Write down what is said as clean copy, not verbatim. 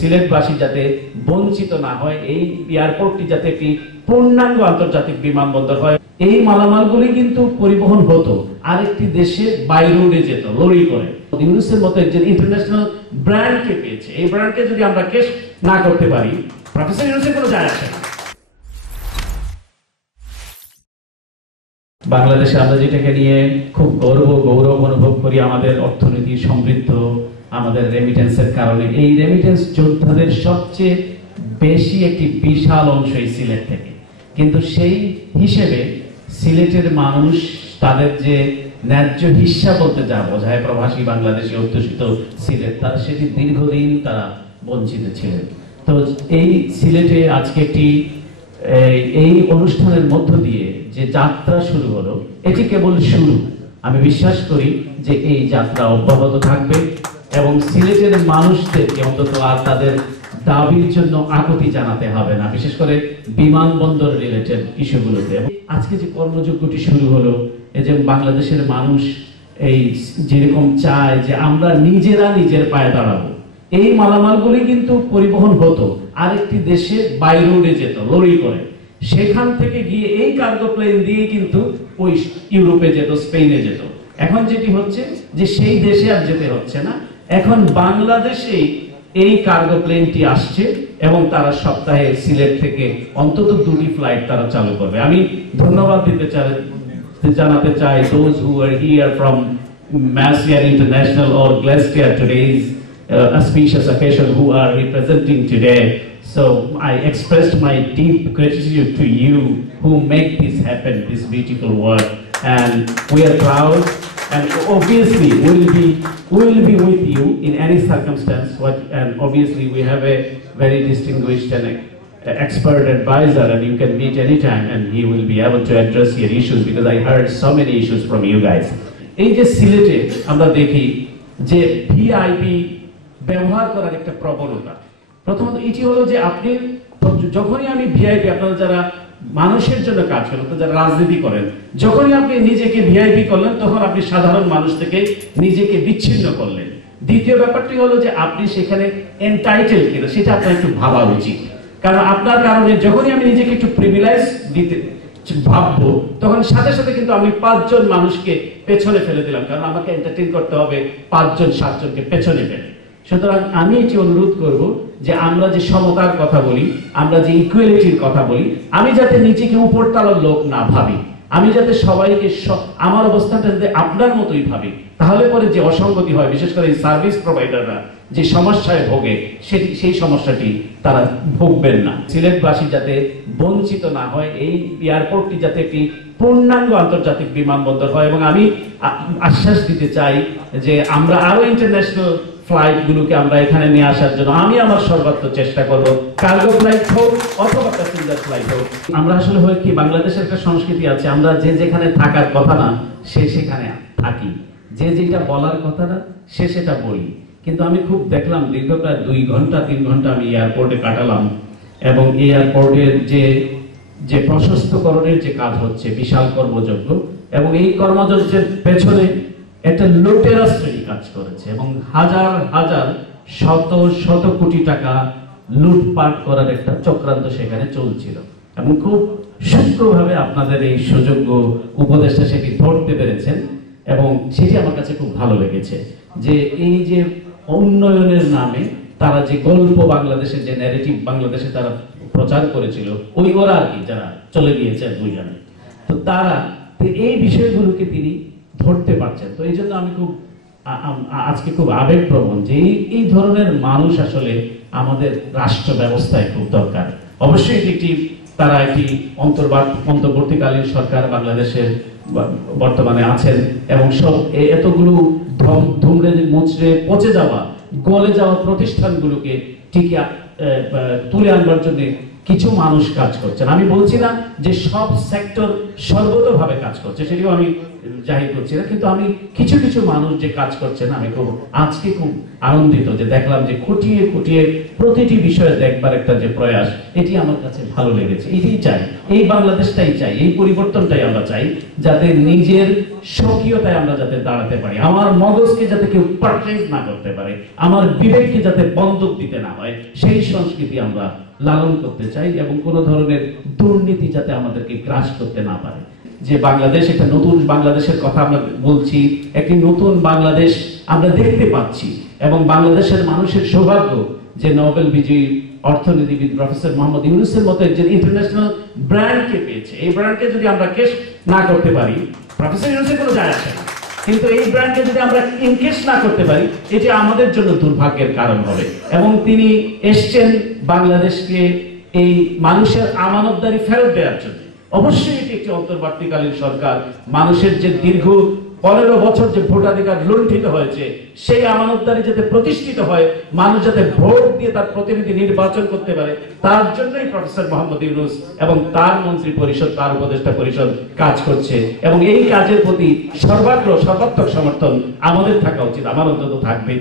সিলেটবাসী যাতে বঞ্চিত না হয়, এই এয়ারপোর্টটি যাতে একটি পূর্ণাঙ্গ আন্তর্জাতিক বিমানবন্দর হয়। এই মালামালগুলি কিন্তু পরিবহন হতো আরেকটি দেশে বাই রোডে যেত লরি করে। ইউনুসের মতো একজন ইন্টারন্যাশনাল ব্র্যান্ডকে পেয়েছে, এই ব্র্যান্ডকে যদি আমরা কেস না করতে পারি, প্রফেসর ইউনুসের কোনো যায় আসে না। বাংলাদেশে আমরা যেটাকে নিয়ে খুব গৌরব অনুভব করি, আমাদের অর্থনীতি সমৃদ্ধ, আমাদের রেমিটেন্সের কারণে। এই রেমিটেন্স যোদ্ধাদের সবচেয়ে বেশি একটি বিশাল অংশ এই সিলেট থেকে, কিন্তু সেই হিসেবে সিলেটের মানুষ তাদের যে ন্যায্য হিস্সা বলতে যা বোঝায় প্রবাসী বাংলাদেশি অধ্যুষিত সিলেট, তারা সেটি দীর্ঘদিন তারা বঞ্চিত ছিলেন। তো এই সিলেটে আজকে একটি এই অনুষ্ঠানের মধ্য দিয়ে যে যাত্রা শুরু হলো, এটি কেবল শুরু। আমি বিশ্বাস করি যে এই যাত্রা অব্যাহত থাকবে এবং সিলেটের মানুষদেরকে অন্তত আর তাদের দাবির জন্য আকুতি জানাতে হবে না, বিশেষ করে বিমানবন্দর রিলেটেড ইস্যুগুলোতে। আজকে যে কর্মযজ্ঞটি শুরু হলো, এই যে বাংলাদেশের মানুষ এই যেরকম চায় যে আমরা নিজেরা নিজের পায়ে দাঁড়াবো, এই মালামালগুলি কিন্তু পরিবহন হতো আরেকটি দেশে বাই রোডে যেত লরি করে, সেখান থেকে গিয়ে এই কার্গো প্লেন দিয়ে কিন্তু ওই ইউরোপে যেত, স্পেনে যেত। এখন যেটি হচ্ছে যে সেই দেশে আর যেতে হচ্ছে না, এখন বাংলাদেশে এই কার্গো প্লেনটি আসছে এবং তারা সপ্তাহে সিলেট থেকে অন্তত 2টি ফ্লাইট তারা চালু করবে। আমি ধন্যবাদ জানাতে চাই those who are here from Massier International or Glacier today's auspicious occasion, who are representing today. So I expressed my deep gratitude to you who make this happen, this beautiful work, and we are proud. And obviously we will be with you in any circumstance. And obviously we have a very distinguished and expert advisor, and you can meet anytime and he will be able to address your issues, because I heard so many issues from you guys. এই যে সিলেটে আমরা দেখি যে VIP ব্যবহার করার একটা প্রবণতা, প্রথমত এটি হলো যে আপনি যখনই আমি ভিআইপি, আপনারা যারা মানুষের জন্য কাজ করেন, যারা রাজনীতি করেন, যখনই আপনি নিজেকে ভিআইপি করলেন তখন আপনি সাধারণ মানুষ থেকে নিজেকে বিচ্ছিন্ন করলেন। দ্বিতীয় ব্যাপারটি হলো যে আপনি সেখানে এন্টাইটেল কিনা সেটা আপনার একটু ভাবা উচিত, কারণ আপনার কারণে যখনই আমি নিজেকে একটু প্রিভিলেজ দিতে ভাববো, তখন সাথে সাথে কিন্তু আমি 5 জন মানুষকে পেছনে ফেলে দিলাম, কারণ আমাকে এন্টারটেইন করতে হবে 5 জন 7 জনকে পেছনে ফেলে। সুতরাং আমি এটি অনুরোধ করব যে আমরা যে সমতার কথা বলি, আমরা যে ইকুয়ালিটির কথা বলি, আমি যাতে নিজেকে উপরতলার লোক না ভাবি, আমি যাতে সবাইকে আমার অবস্থানটা যাতে আপনার মতোই ভাবি, তাহলে পরে যে অসঙ্গতি হয়, বিশেষ করে এই সার্ভিস প্রোভাইডাররা যে সমস্যায় ভোগে সেই সমস্যাটি তারা ভোগবেন না। সিলেটবাসী যাতে বঞ্চিত না হয়, এই এয়ারপোর্টটি যাতে একটি পূর্ণাঙ্গ আন্তর্জাতিক বিমানবন্দর হয়। এবং আমি আশ্বাস দিতে চাই যে আমরা আরো ইন্টারন্যাশনাল ফ্লাইট গুলোকে আমরা এখানে নিয়ে আসার জন্য আমি আমার সর্বাত্ম চেষ্টা করব, কার্গো ফ্লাইট হোক অথবা প্যাসেঞ্জার ফ্লাইট হোক। আমরা আসলে হয় কি, বাংলাদেশের একটা সংস্কৃতি আছে, আমরা যে যেখানে থাকার কথা না সে সেখানে থাকি, যে যেটা বলার কথা না সে সেটা বলি। কিন্তু আমি খুব দেখলাম দীর্ঘ প্রায় 2 ঘন্টা 3 ঘন্টা আমি এয়ারপোর্টে কাটালাম, এবং এয়ারপোর্টের যে প্রশস্তকরণের যে কাজ হচ্ছে, বিশাল কর্মযজ্ঞ, এবং এই কর্মযজ্ঞের পেছনে একটা লুটেরা শ্রেণী কাজ করেছে এবং হাজার হাজার শত কোটি টাকা লুটপাট করার একটা চক্রান্ত সেখানে চলছিল। এবং খুব সূক্ষ্মভাবে আপনাদের এই সুযোগ্য উপদেষ্টা সেটি ধরতে পেরেছেন, এবং সেটি আমার কাছে খুব ভালো লেগেছে যে এই যে উন্নয়নের নামে তারা যে গল্প বাংলাদেশের যে ন্যারেটিভ বাংলাদেশে তারা প্রচার করেছিল, ওরা আর কি যারা চলে গিয়েছে 2 জনে, তো তারা এই বিষয়গুলোকে তিনি ধরতে পারছেন। তো এই জন্য আমি আজকে খুব আবেগপ্রবণ যে এই ধরনের মানুষ আসলে আমাদের রাষ্ট্র ব্যবস্থায় খুব দরকার। অবশ্যই তারা একটি অন্তর্বর্তীকালীন সরকার বাংলাদেশের বর্তমানে আছেন, এবং সব এতগুলো ধুমড়ে মুচড়ে পচে যাওয়া গলে যাওয়া প্রতিষ্ঠানগুলোকে ঠিকই তুলে আনবার জন্য কিছু মানুষ কাজ করছেন। আমি বলছি না যে সব সেক্টর সর্বতোভাবে কাজ করছে, সেটিও আমি জাহির করছি না, কিন্তু আমি কিছু কিছু মানুষ যে কাজ করছেন আমি আজকে খুব আনন্দিত যে দেখলাম যে খুঁটিয়ে খুঁটিয়ে প্রতিটি বিষয়ে দেখবার একটা যে প্রয়াস, এটি আমার কাছে ভালো লেগেছে। এটাই চাই, এই বাংলাদেশটাই চাই, এই পরিবর্তনটাই আমরা চাই, যাতে নিজের স্বকীয়তায় আমরা যাতে দাঁড়াতে পারি, আমার মগজকে যাতে কেউ পারচেজ না করতে পারে, আমার বিবেককে যাতে বন্ধক দিতে না হয়, সেই সংস্কৃতি আমরা লালন করতে চাই, এবং কোন ধরনের দুর্নীতি যাতে আমাদেরকে গ্রাস করতে না পারে। যে বাংলাদেশ, একটা নতুন বাংলাদেশের কথা আমরা বলছি, একটি নতুন বাংলাদেশ আমরা দেখতে পাচ্ছি, এবং বাংলাদেশের মানুষের সৌভাগ্য যে নোবেল বিজয়ী অর্থনীতিবিদ প্রফেসর মোহাম্মদ ইউনূসের মতো একজন ইন্টারন্যাশনাল ব্র্যান্ডকে পেয়েছে। এই ব্র্যান্ডকে যদি আমরা কেস না করতে পারি, প্রফেসর ইউনূসের কোনো যায় আসে না, কিন্তু এই ব্র্যান্ডকে যদি আমরা ইনকেস না করতে পারি, এটি আমাদের জন্য দুর্ভাগ্যের কারণ হবে। এবং তিনি এসছেন বাংলাদেশকে এই মানুষের আমানতদারি ফেরত দেওয়ার জন্য। অবশ্যই এটি একটি অন্তর্বর্তীকালীন সরকার, মানুষের যে দীর্ঘ 15 বছর যে ভোটাধিকার লুণ্ঠিত হয়েছে, সেই আমানতদারি যাতে প্রতিষ্ঠিত হয়, মানুষ যাতে ভোট দিয়ে তার প্রতিনিধি নির্বাচন করতে পারে, তার জন্যই প্রফেসর মোহাম্মদ ইউনূস এবং তার মন্ত্রী পরিষদ, তার উপদেষ্টা পরিষদ কাজ করছে। এবং এই কাজের প্রতি সর্বাত্মক সমর্থন আমাদের থাকা উচিত, আমার অন্তত থাকবে।